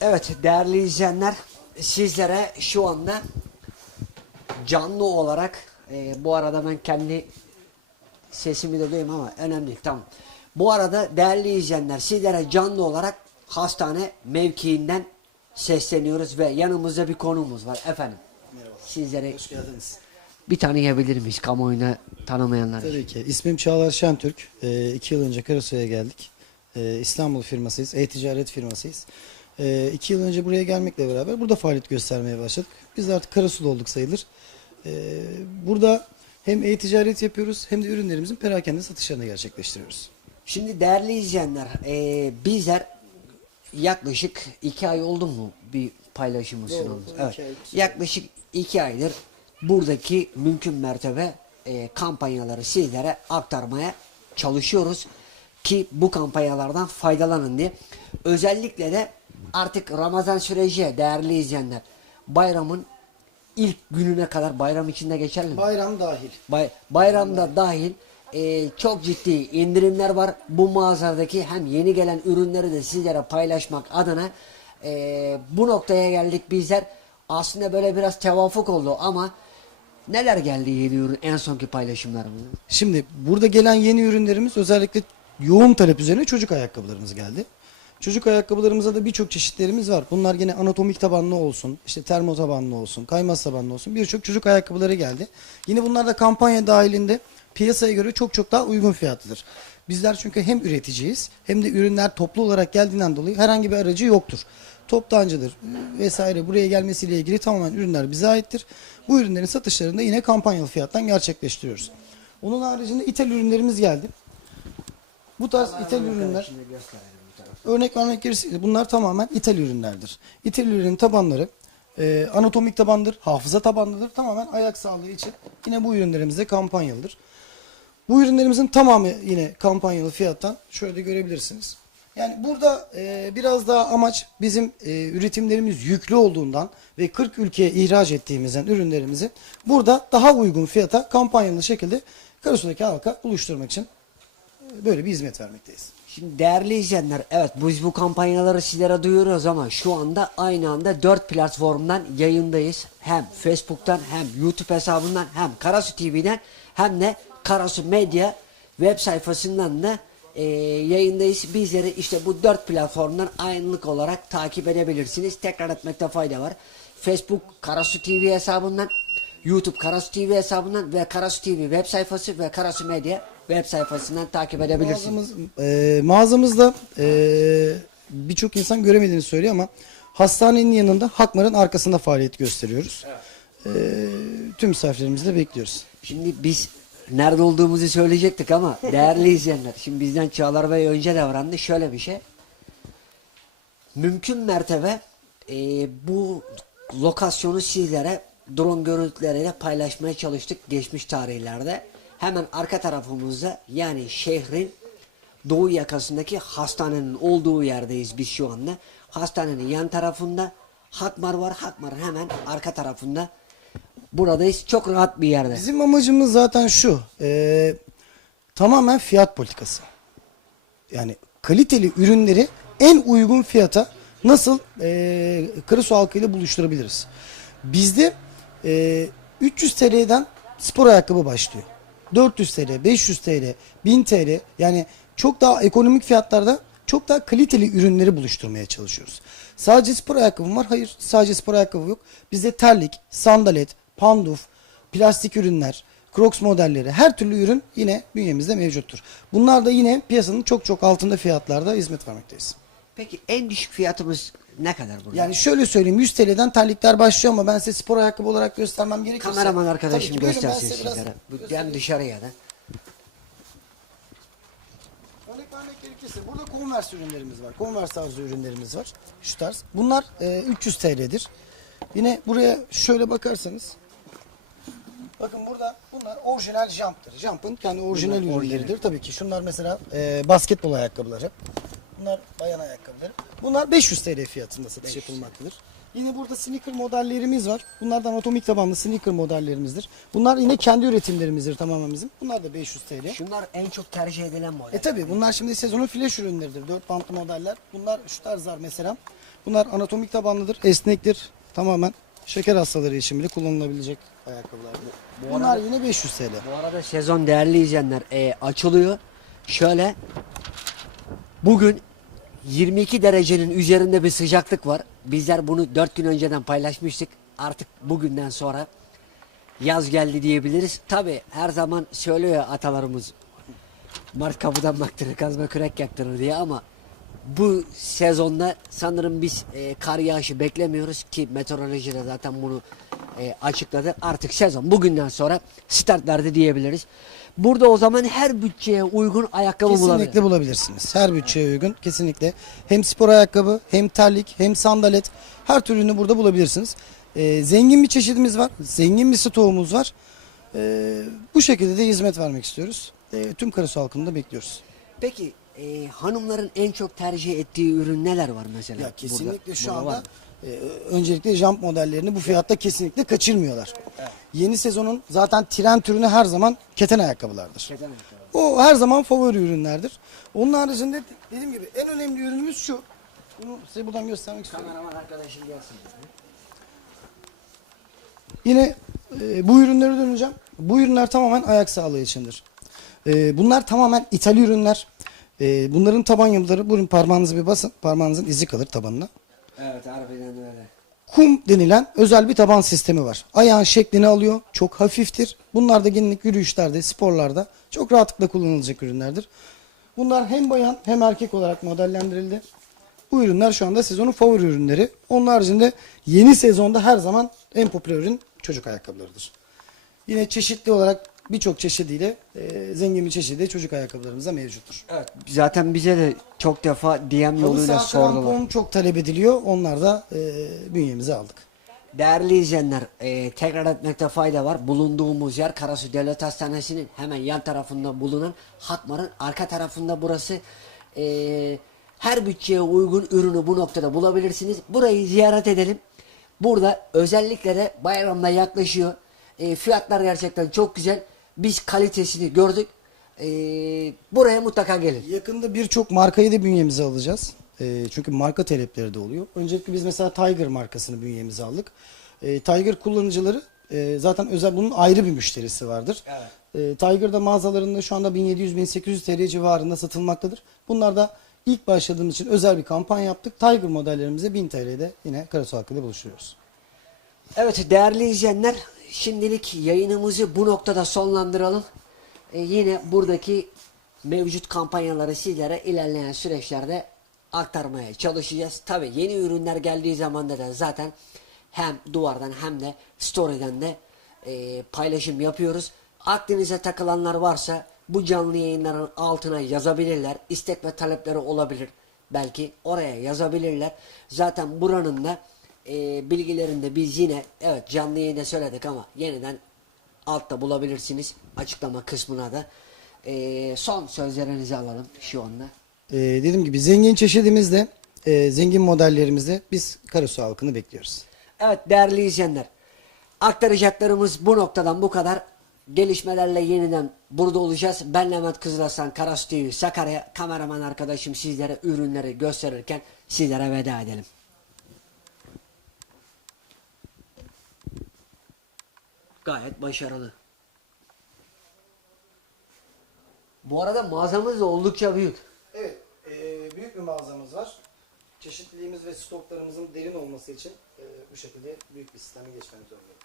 Evet değerli izleyenler sizlere şu anda canlı olarak e, bu arada ben kendi sesimi de duyayım ama önemli tamam. Bu arada değerli izleyenler sizlere canlı olarak hastane mevkiinden sesleniyoruz ve yanımızda bir konuğumuz var efendim. Merhaba. Sizlere Hoş geldiniz. bir tanıyabilir miyiz kamuoyuna tanımayanlar? Tabii ki. İsmim Çağlar Şentürk. Ee, iki yıl önce Karasu'ya geldik. Ee, İstanbul firmasıyız. E-ticaret firmasıyız. Ee, iki yıl önce buraya gelmekle beraber burada faaliyet göstermeye başladık. Biz de artık Karasu'da olduk sayılır. Ee, burada hem e-ticaret yapıyoruz hem de ürünlerimizin perakende satışlarını gerçekleştiriyoruz. Şimdi değerli izleyenler e, bizler yaklaşık iki ay oldu mu bir paylaşımı sunalım? Evet. Yaklaşık iki aydır buradaki mümkün mertebe e, kampanyaları sizlere aktarmaya çalışıyoruz ki bu kampanyalardan faydalanın diye. Özellikle de artık Ramazan süreci değerli izleyenler bayramın ilk gününe kadar bayram içinde geçerli mi? Bayram dahil. Bay, bayramda dahil e, çok ciddi indirimler var. Bu mağazadaki hem yeni gelen ürünleri de sizlere paylaşmak adına e, bu noktaya geldik bizler. Aslında böyle biraz tevafuk oldu ama neler geldi yeni ürün en sonki paylaşımlarımız? Şimdi burada gelen yeni ürünlerimiz özellikle yoğun talep üzerine çocuk ayakkabılarımız geldi. Çocuk ayakkabılarımızda da birçok çeşitlerimiz var. Bunlar gene anatomik tabanlı olsun, işte termo tabanlı olsun, kaymaz tabanlı olsun birçok çocuk ayakkabıları geldi. Yine bunlar da kampanya dahilinde piyasaya göre çok çok daha uygun fiyatlıdır. Bizler çünkü hem üreticiyiz hem de ürünler toplu olarak geldiğinden dolayı herhangi bir aracı yoktur. Toptancıdır vesaire buraya gelmesiyle ilgili tamamen ürünler bize aittir. Bu ürünlerin satışlarını da yine kampanyalı fiyattan gerçekleştiriyoruz. Onun haricinde ithal ürünlerimiz geldi. Bu tarz ithal ürünler örnek vermek gerekirse bunlar tamamen ithal ürünlerdir. İthal ürünün tabanları e, anatomik tabandır, hafıza tabanlıdır. Tamamen ayak sağlığı için yine bu ürünlerimiz de kampanyalıdır. Bu ürünlerimizin tamamı yine kampanyalı fiyattan şöyle de görebilirsiniz. Yani burada e, biraz daha amaç bizim e, üretimlerimiz yüklü olduğundan ve 40 ülkeye ihraç ettiğimizden ürünlerimizi burada daha uygun fiyata kampanyalı şekilde Karasu'daki halka buluşturmak için böyle bir hizmet vermekteyiz. Şimdi değerli izleyenler evet biz bu kampanyaları sizlere duyuruyoruz ama şu anda aynı anda dört platformdan yayındayız. Hem Facebook'tan hem YouTube hesabından hem Karasu TV'den hem de Karasu Medya web sayfasından da e, yayındayız. Bizleri işte bu dört platformdan aynılık olarak takip edebilirsiniz. Tekrar etmekte fayda var. Facebook Karasu TV hesabından YouTube Karasu TV hesabından ve Karasu TV web sayfası ve Karasu Medya web sayfasından takip edebilirsiniz. Mağazamız, e, mağazamızda e, birçok insan göremediğini söylüyor ama hastanenin yanında Hakmar'ın arkasında faaliyet gösteriyoruz. E, tüm misafirlerimizi de bekliyoruz. Şimdi biz nerede olduğumuzu söyleyecektik ama değerli izleyenler şimdi bizden Çağlar Bey önce davrandı şöyle bir şey. Mümkün mertebe e, bu lokasyonu sizlere drone görüntüleriyle paylaşmaya çalıştık geçmiş tarihlerde. Hemen arka tarafımızda yani şehrin doğu yakasındaki hastanenin olduğu yerdeyiz biz şu anda. Hastanenin yan tarafında Hakmar var. Hakmar'ın hemen arka tarafında buradayız. Çok rahat bir yerde. Bizim amacımız zaten şu. e, tamamen fiyat politikası. Yani kaliteli ürünleri en uygun fiyata nasıl e, Karasu halkıyla buluşturabiliriz? Bizde e, 300 TL'den spor ayakkabı başlıyor. 400 TL, 500 TL, 1000 TL yani çok daha ekonomik fiyatlarda çok daha kaliteli ürünleri buluşturmaya çalışıyoruz. Sadece spor ayakkabı var. Hayır sadece spor ayakkabı yok. Bizde terlik, sandalet, panduf, plastik ürünler, Crocs modelleri her türlü ürün yine bünyemizde mevcuttur. Bunlar da yine piyasanın çok çok altında fiyatlarda hizmet vermekteyiz. Peki en düşük fiyatımız ne kadar burada? Yani şöyle söyleyeyim 100 TL'den terlikler başlıyor ama ben size spor ayakkabı olarak göstermem gerekirse. Kameraman Tabii arkadaşım ki, buyurun, ben göstersin size biraz sizlere. Bu- göstereyim. Dışarıya da. Örnek vermek gerekirse burada Converse ürünlerimiz var. Converse tarzı ürünlerimiz var. Şu tarz. Bunlar e, 300 TL'dir. Yine buraya şöyle bakarsanız Bakın burada bunlar orijinal Jump'tır. Jump'ın kendi orijinal Bunlar ürünleridir. Tabii ki şunlar mesela e, basketbol ayakkabıları. Bunlar bayan ayakkabıları. Bunlar 500 TL fiyatında satış yapılmaktadır. Yine burada sneaker modellerimiz var. Bunlar da anatomik tabanlı sneaker modellerimizdir. Bunlar yine kendi üretimlerimizdir tamamen bizim. Bunlar da 500 TL. Şunlar en çok tercih edilen model. E tabi bunlar şimdi sezonun flash ürünleridir. 4 bantlı modeller. Bunlar şu tarzlar mesela. Bunlar anatomik tabanlıdır, esnektir. Tamamen şeker hastaları için bile kullanılabilecek ayakkabılar. Bu Bunlar arada- yine 500 TL. Bu arada sezon değerli izleyenler e, açılıyor. Şöyle bugün 22 derecenin üzerinde bir sıcaklık var. Bizler bunu 4 gün önceden paylaşmıştık. Artık bugünden sonra yaz geldi diyebiliriz. Tabi her zaman söylüyor atalarımız Mart kapıdan baktırır kazma kürek yaktırır diye ama bu sezonda sanırım biz e, kar yağışı beklemiyoruz ki meteoroloji de zaten bunu e, açıkladı. Artık sezon bugünden sonra start verdi diyebiliriz. Burada o zaman her bütçeye uygun ayakkabı bulabiliriz. Kesinlikle bulabilirsiniz. Her bütçeye uygun kesinlikle. Hem spor ayakkabı, hem terlik, hem sandalet her türünü burada bulabilirsiniz. Ee, zengin bir çeşidimiz var. Zengin bir stoğumuz var. Ee, bu şekilde de hizmet vermek istiyoruz. Ee, tüm Karasu halkını da bekliyoruz. Peki e, hanımların en çok tercih ettiği ürün neler var mesela? Ya kesinlikle Burada- şu anda e, öncelikle jump modellerini bu fiyatta kesinlikle kaçırmıyorlar. Yeni sezonun zaten trend ürünü her zaman keten ayakkabılardır. Keten ayakkabı. O her zaman favori ürünlerdir. Onun haricinde dediğim gibi en önemli ürünümüz şu. Bunu size buradan göstermek istiyorum. Kameraman arkadaşım gelsin. Yine e, bu ürünlere döneceğim. Bu ürünler tamamen ayak sağlığı içindir. E, bunlar tamamen ithal ürünler. E, bunların taban yapıları, buyurun parmağınızı bir basın. Parmağınızın izi kalır tabanına. Evet harbiden öyle. Kum denilen özel bir taban sistemi var. Ayağın şeklini alıyor. Çok hafiftir. Bunlar da günlük yürüyüşlerde, sporlarda çok rahatlıkla kullanılacak ürünlerdir. Bunlar hem bayan hem erkek olarak modellendirildi. Bu ürünler şu anda sezonun favori ürünleri. Onun haricinde yeni sezonda her zaman en popüler ürün çocuk ayakkabılarıdır. Yine çeşitli olarak birçok çeşidiyle e, zengin bir çeşidi çocuk ayakkabılarımız da mevcuttur. Evet. Zaten bize de çok defa DM Halı yoluyla saha sordular. krampon çok talep ediliyor. Onlar da e, bünyemize aldık. Değerli izleyenler, e, tekrar etmekte fayda var. Bulunduğumuz yer Karasu Devlet Hastanesi'nin hemen yan tarafında bulunan Hatmar'ın arka tarafında burası. E, her bütçeye uygun ürünü bu noktada bulabilirsiniz. Burayı ziyaret edelim. Burada özellikle de bayramda yaklaşıyor. E, fiyatlar gerçekten çok güzel. Biz kalitesini gördük. E, buraya mutlaka gelin. Yakında birçok markayı da bünyemize alacağız. Ee, çünkü marka talepleri de oluyor. Öncelikle biz mesela Tiger markasını bünyemize aldık. Ee, Tiger kullanıcıları e, zaten özel bunun ayrı bir müşterisi vardır. Ee, Tiger'da mağazalarında şu anda 1700-1800 TL civarında satılmaktadır. Bunlar da ilk başladığımız için özel bir kampanya yaptık. Tiger modellerimize 1000 TL'de yine Karasu halkıyla buluşturuyoruz. Evet değerli izleyenler şimdilik yayınımızı bu noktada sonlandıralım. Ee, yine buradaki mevcut kampanyaları sizlere ilerleyen süreçlerde aktarmaya çalışacağız. Tabi yeni ürünler geldiği zaman da zaten hem duvardan hem de story'den de e, paylaşım yapıyoruz. Aklınıza takılanlar varsa bu canlı yayınların altına yazabilirler. İstek ve talepleri olabilir. Belki oraya yazabilirler. Zaten buranın da e, bilgilerinde biz yine evet canlı yayında söyledik ama yeniden altta bulabilirsiniz açıklama kısmına da. E, son sözlerinizi alalım şu anda. Ee, dediğim gibi zengin çeşidimizde, e, zengin modellerimizde biz Karasu halkını bekliyoruz. Evet değerli izleyenler aktaracaklarımız bu noktadan bu kadar. Gelişmelerle yeniden burada olacağız. Ben Levent Kızılaslan Karas TV Sakarya kameraman arkadaşım sizlere ürünleri gösterirken sizlere veda edelim. Gayet başarılı. Bu arada mağazamız oldukça büyük. Evet, e, büyük bir mağazamız var. Çeşitliliğimiz ve stoklarımızın derin olması için e, bu şekilde büyük bir sisteme geçmemiz zorundayız.